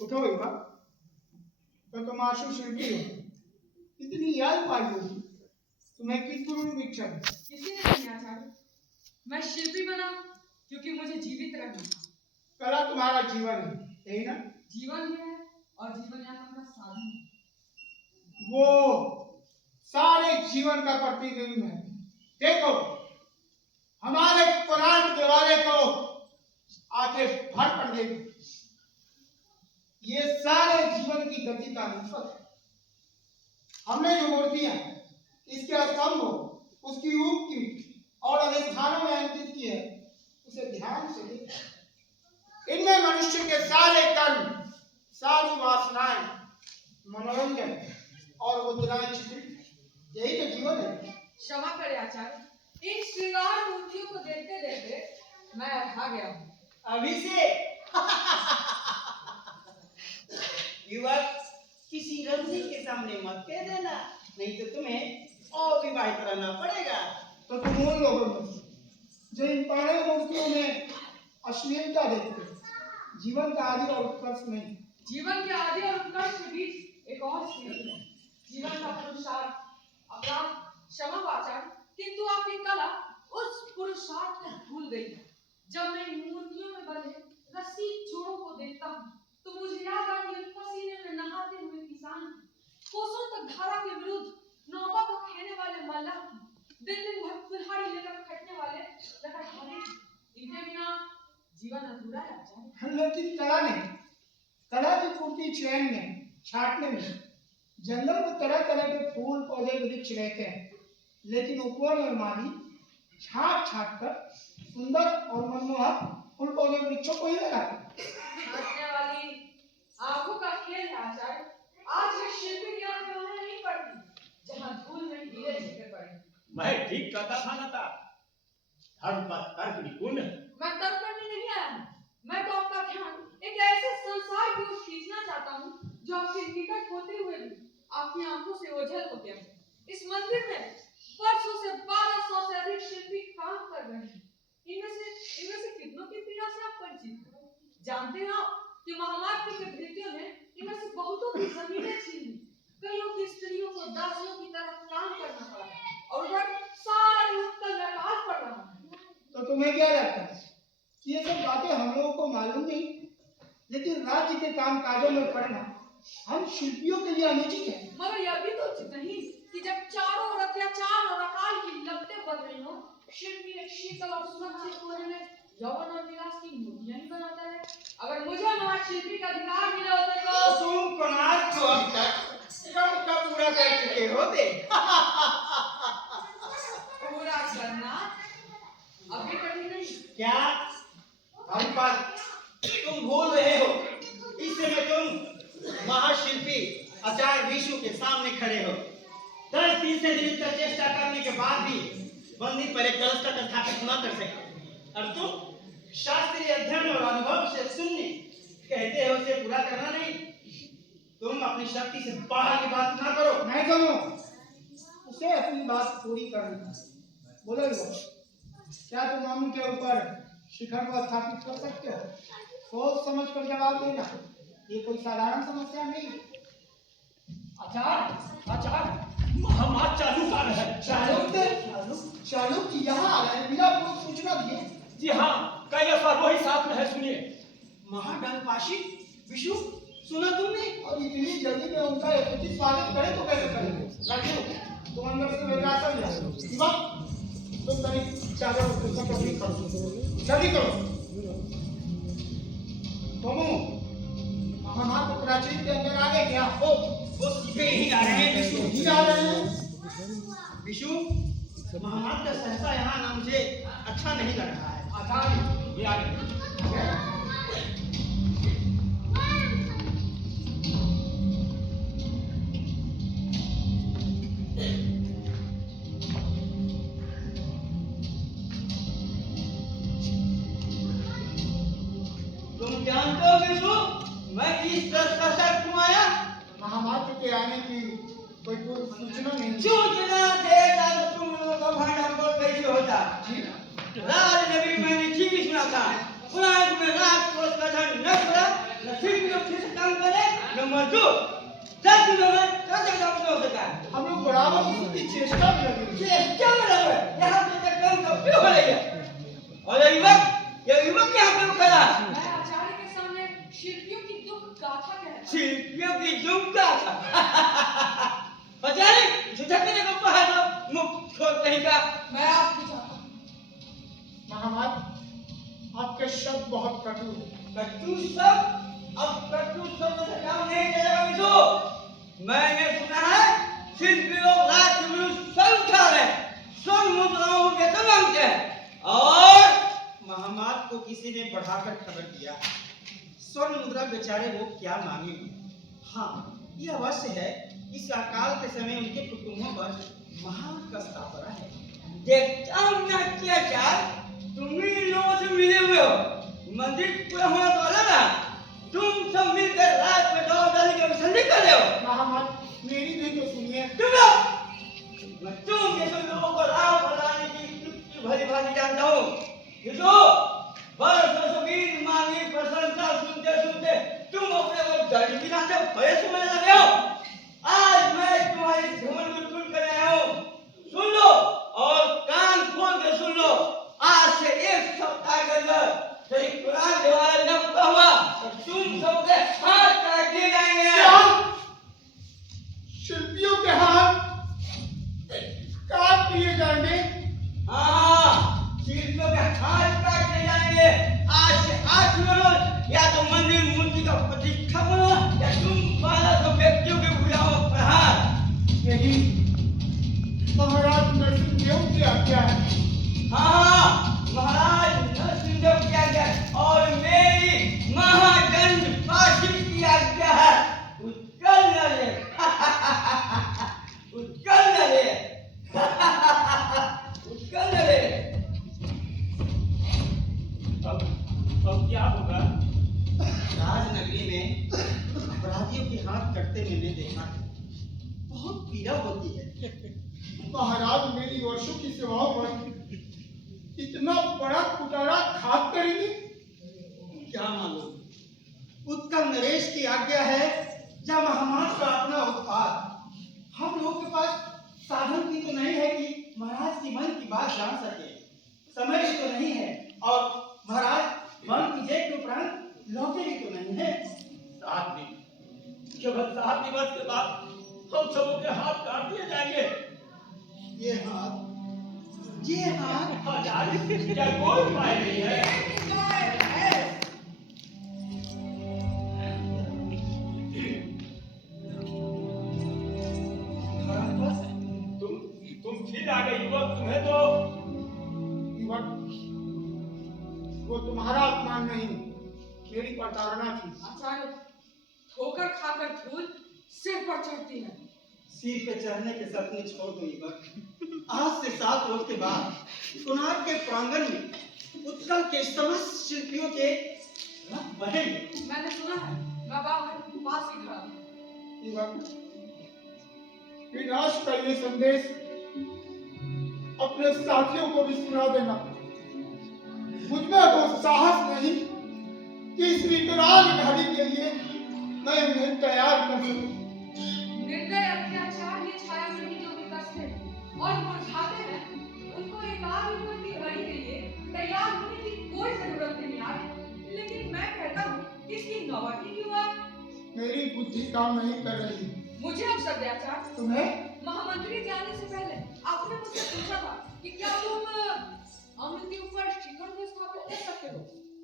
उठो युवा, तो तुम आशु शिल्पी हो, इतनी याद पाई होगी, तुम्हें किस गुरु ने दीक्षा दी? किसी ने नहीं आचार्य, मैं शिल्पी बना क्योंकि मुझे जीवित रहना था। कला तुम्हारा जीवन है, यही ना? जीवन भी है और जीवन यापन का साधन है। वो सारे जीवन का प्रतिबिंब है। देखो, हमारे पुराण दिवाले को आके भर पड़ देगी। ये सारे जीवन की गति का निष्पत्ति है। हमने जो मूर्तियां इसके स्तंभ उसकी उक्ति और अधिष्ठानों में अंकित की है, उसे ध्यान से देखो। इनमें मनुष्य के सारे कर्म, सारी वासनाएं, मनोरंजन और मुद्राएं छिपी, यही तो जीवन है। क्षमा करें आचार्य, इन श्रृंगार मूर्तियों को देखते देखते मैं अघा गया हूँ। अभी से युवक, किसी रमजी के सामने मत कह देना, नहीं तो तुम्हें अविवाहित रहना पड़ेगा। तो तुम उन लोगों में जो इन पाने मूर्तियों में अश्लीलता देखते हैं, जीवन का आदि और उत्कर्ष नहीं। जीवन के आदि और उत्कर्ष के बीच एक और सीढ़ी है, जीवन का पुरुषार्थ। अपराध, क्षमा आचार्य, किंतु आपकी कला उस पुरुषार्थ को भूल गई है। जब मैं इन मूर्तियों में बने रस्सी जोड़ों को देखता हूँ, तो मुझे याद आती है पसीने में नहाते हुए किसान, कोसों तक धारा के विरुद्ध नौका को खेने वाले मल्लाह, दिन दिन भर कुल्हाड़ी लेकर खटने वाले लकड़हारे। इनके बिना जीवन अधूरा है आचार्य। लेकिन कला नहीं, कला की पूर्ति चयन में, छाटने में। जंगल में तरह तरह के फूल पौधे वृक्ष रहते हैं, लेकिन उपवन में माली छाट छाट कर सुंदर और मनमोहक फूल पौधे वृक्षों को ही लगाते। छाटने वाली आंखों का खेल है आचार्य। आज एक शिल्पी की आंख में नहीं पड़ती, जहाँ धूल में हीरे झिके पड़े। मैं ठीक कहता था ना, धर्म का तर्क निपुण। मैं तर्क करने नहीं आया हूँ, मैं तो आपका ध्यान एक ऐसे संसार की ओर खींचना चाहता हूँ जो आपके निकट होते हुए भी आपकी आंखों से ओझल हो गया है। इस मंदिर में वर्षों से 1200 से अधिक शिल्पी काम कर रहे हैं। इनमें से कितनों की पीड़ा से आप परिचित हो? जानते हैं आप कि महामारी के भृत्यों ने इनमें से बहुतों की जमीनें छीन ली, कईयों की स्त्रियों को दासियों की तरह काम करना पड़ा और उधर सारे उत्कल में अकाल पड़ रहा है। तो तुम्हें क्या लगता है कि ये सब बातें हम लोगों को मालूम नहीं? लेकिन राज्य के काम काजों में पड़ना हम शिल्पियों के लिए अनुचित है। मगर यह भी तो उचित नहीं कि जब चारों ओर अत्याचार और अकाल की लपटें बन रही हो, शिल्पी एक शीतल और सुरक्षित कोने में यौवन और विलास की मूर्तियां ही बनाता है। अगर मुझे वहां शिल्पी का अधिकार मिले होते तो तुम कोणार्क को अब तक कब का पूरा कर चुके होते। पूरा करना अभी कठिन नहीं। क्या धर्मपद, तुम भूल रहे हो, इस समय तुम महाशिल्पी आचार्य विशु के सामने खड़े हो। 10 दिन तक चेष्टा करने के बाद भी बंदी पर एक कलश तक स्थापित न कर सके, और तुम शास्त्रीय अध्ययन और अनुभव से शून्य कहते हो उसे पूरा करना नहीं। तुम अपनी शक्ति से बाहर की बात ना करो। नहीं करो, उसे अपनी बात पूरी करनी है। बोले लो, क्या तुम हम के ऊपर शिखर को स्थापित कर सकते हो? सोच समझ कर जवाब देना, ये कोई साधारण समस्या नहीं। आचार्य, आचार्य, महामार चालुकार है। चालुक्य यहाँ आ रहे हैं बिना कोई सूचना दिए? जी हाँ, कैलाश वो ही साथ में है, सुनिए। महादलपाशी विशु, सुना तुमने? और इतनी जल्दी में उनका यथोचित स्वागत करें तो कैसे करेंगे? रखो, तुम अंदर से बेकार समझा। शिवा, तुम तनी चादर उसका कपड़ी करो, जल्दी करो। तुम महामार को प्राचीन के अंदर आ गए क्या? वो सीधे ही आ रहे हैं विशु। ही आ रहे हैं विशु, महामार का सहसा यहाँ ना मुझे अच्छा नहीं लग रहा है। आचार्य, ये आ गए। तुम जानते हो विशु, मैं किस तरह से क्यों आया? महामार के आने की कोई सूचना नहीं। सूचना देता तो तुम लोगों का भांडा बोल कैसे होता? राजनगरी में मैंने ठीक ही सुना था, पुराण में रात को कथन न पड़ा, न फिर मंसूर सब लोग कैसे काम हो सकता है? हम लोग बराबर उसी की चेष्टा में लगे हैं। चेष्टा में लगे हैं। यहाँ पे तक काम कब क्यों हो रही है? और ये युवक यहाँ पे खड़ा है। मैं आचार्य के सामने शिल्पियों की दुख गाथा कह रहा हूँ। शिल्पियों की दुख गाथा। आचार्य झुठकने को कहा तो मुख खोल कहेगा। मैं आपको चाहता हूँ। महामात आपके शब्द बहुत कटु हैं। कटु सब अब कटु सब से काम नहीं चलेगा मित्रों। मैंने सुना है शिल्पी लोग रात के विरुद्ध सर उठा रहे स्वर्ण मुद्राओं के वेतन मांगते हैं और महामात को किसी ने बढ़ाकर खबर दिया स्वर्ण मुद्रा बेचारे वो क्या मांगेंगे। हाँ ये अवश्य है इस अकाल के समय उनके कुटुंबों पर महान कष्ट आ पड़ा है। देखता हूँ ना क्या चार तुम ही लोगों से मिले हुए हो मंदिर पूरा होने वाला ना तुम सब मिलकर रात में दौड़ डालने की अनुसंधी कर रहे हो। महामात मेरी भी तो सुनिए। तुम जैसे लोगों को राह बताने की भली भांति जानता हूँ। ये जो बरसों से बीन मांगी प्रशंसा सुनते सुनते तुम अपने को जड़ की नाते भय समझने लगे हो। आज मैं तुम्हारी घमंड को दूर कर आया हूँ। सुन लो और कान खोल के सुन लो। आज से एक सप्ताह के अंदर तेरी कुरान दीवार न पूरा हुआ तो तुम सबके हाथ काट दिए जाएंगे। शिल्पियों के हाथ काट दिए जाएंगे। हाँ शिल्पियों के हाथ काट दिए जाएंगे। आज से 8 रोज या तो मंदिर मूर्ति का प्रतिष्ठा बनो या तुम 1200 व्यक्तियों के भुजाओं पर हाथ। यही महाराज नरसिंहदेव की आज्ञा है। हाँ महाराज नरसिंहदेव की आज्ञा है और मेरी महागंड फांसी की आज्ञा है। उत्कल नरे उत्कल नरे उत्कल नरे। अब क्या होगा? राजनगरी में अपराधियों के हाथ कटते मैंने देखा है बहुत पीड़ा होती है। महाराज मेरी वर्षों की सेवाओं पर इतना बड़ा कुटारा खाक करेंगे। क्या मालूम उत्कल नरेश की आज्ञा है या महामात का अपना उत्पाद। हम लोगों के पास साधन भी तो नहीं है कि महाराज की मन की बात जान सके। समय भी तो नहीं है और महाराज मन की जय के उपरांत लौटे भी तो नहीं है। 7 दिन केवल 7 दिवस के बाद हम सबों के हाथ काट दिए जाएंगे। ये हाथ आचार्य क्या कोई उपाय नहीं है? तुम फिर आ गई युवक। तुम्हें तो युवक वो तुम्हारा अपमान नहीं मेरी प्रताड़ना थी। आचार्य ठोकर खाकर धूल सिर पर चढ़ती है। सिर पे चढ़ने के सपने छोड़ दो युवक। आज से 7 रोज के बाद कोणार्क के प्रांगण में उत्कल के समस्त शिल्पियों के रथ बहेंगे। मैंने सुना है मैं बाहर पास ही खड़ा हूँ। युवक विनाश का ये संदेश अपने साथियों को भी सुना देना। मुझमें वो साहस नहीं कि इस विकराल घड़ी के लिए मैं उन्हें तैयार कर सकूं। निर्दय अत्याचार ये छायाग्रही जो विकसित है और मुरझाते हैं उनको एकाग्र विपत्ति घड़ी के लिए तैयार होने की कोई जरूरत नहीं है। लेकिन मैं कहता हूँ इसकी नौबत क्यों है? मेरी बुद्धि काम नहीं कर रही। मुझे अवसर दे आचार्य। तुम्हें महामंत्री के आने से पहले आपने मुझसे पूछा था कि क्या तुम अम्ल के ऊपर शिखर को स्थापित कर सकते हो।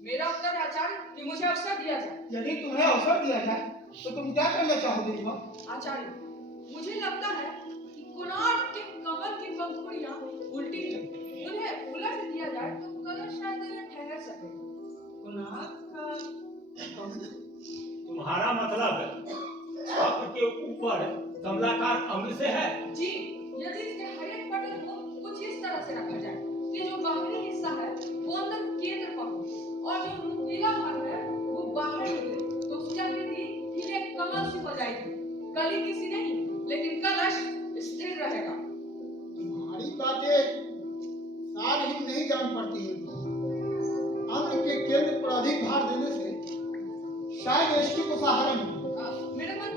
मेरा उत्तर है आचार्य कि मुझे अवसर दिया जाए। यदि तुम्हें अवसर दिया जाए तो तुम क्या करना चाहोगे युवक? आचार्य मुझे लगता है कि कोणार्क के कमल की पंखुड़ियां उल्टी हैं। उन्हें उलट दिया जाए तो कलश शायद ठहर सके। कोणार्क का तुम्हारा मतलब छत्र के ऊपर कमलाकार अम्ल से है? जी यदि इसके हर एक पटल को कुछ इस तरह से रखा जाए कि जो बाहरी हिस्सा है वो अंदर केंद्र पर हो और जो नुकीला भाग है वो बाहर निकले तो उसकी आकृति फिर एक कमल सी हो जाएगी। कली किसी नहीं लेकिन कलश स्थिर रहेगा। तुम्हारी बातें सारी ही नहीं जान पड़ती है। अम्ल के केंद्र पर अधिक भार देने से शायद यष्टि को सहारा मिले। मेरा मन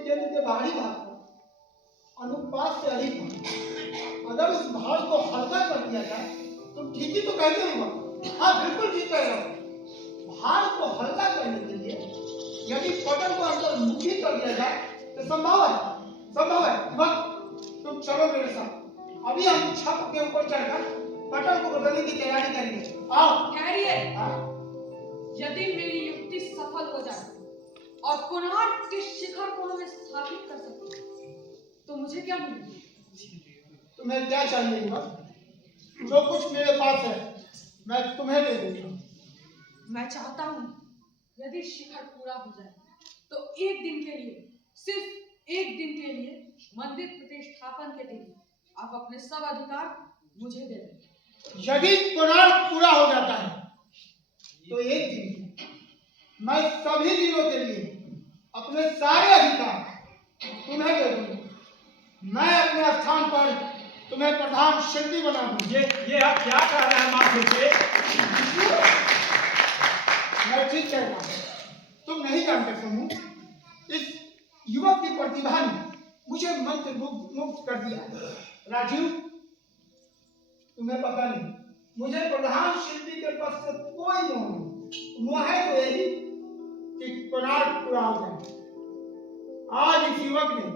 केंद्र के बाहरी भाग पर अनुपात से अधिक हो। अगर उस भार को हल्का कर दिया जाए तो ठीक ही तो कहते हो। हाँ बिल्कुल ठीक कह रहे हो। भार को हल्का करने के लिए यदि पटल को अंतर्मुखी कर दिया जाए तो संभव है। वक्त तुम चलो मेरे साथ, अभी हम छत के ऊपर चढ़कर पटल को बदलने की तैयारी करेंगे। आओ। ठहरिए। यदि मेरी युक्ति सफल हो जाए और कोणार्क के शिखर को हम स्थापित कर सके तो मुझे क्या मिलेगा? तुम्हें क्या चाहिए युवक? जो कुछ मेरे पास है मैं तुम्हें दे दूंगा। मैं चाहता हूँ यदि शिखर पूरा हो जाए तो एक दिन के लिए, सिर्फ एक दिन के लिए मंदिर प्रतिष्ठापन के दिन आप अपने सब अधिकार मुझे दे दें। यदि कोणार्क पूरा हो जाता है तो एक दिन मैं सभी दिनों के लिए अपने सारे अधिकार तुम्हें दे दूंगा। मैं अपने स्थान पर तुम्हें प्रधान शिल्पी बना दूंगा। ये आप क्या कह रहे हैं माफी से? मैं ठीक कह रहा हूँ। तुम नहीं जानते समूह, इस युवक की प्रतिभा ने मुझे मंत्र मुक्त कर दिया। राजीव, तुम्हें पता नहीं, मुझे प्रधान शिल्पी के पद से कोई मोह नहीं। मोह है तो यही कि कोणार्क पूरा हो जाए। आज इस युवक ने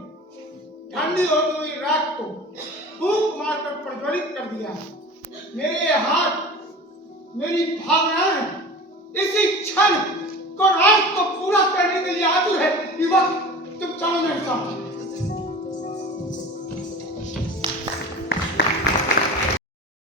ठंडी होती हुई रात को फूंक मारकर प्रज्वलित कर दिया। मेरे हाथ, मेरी भावनाएं इसी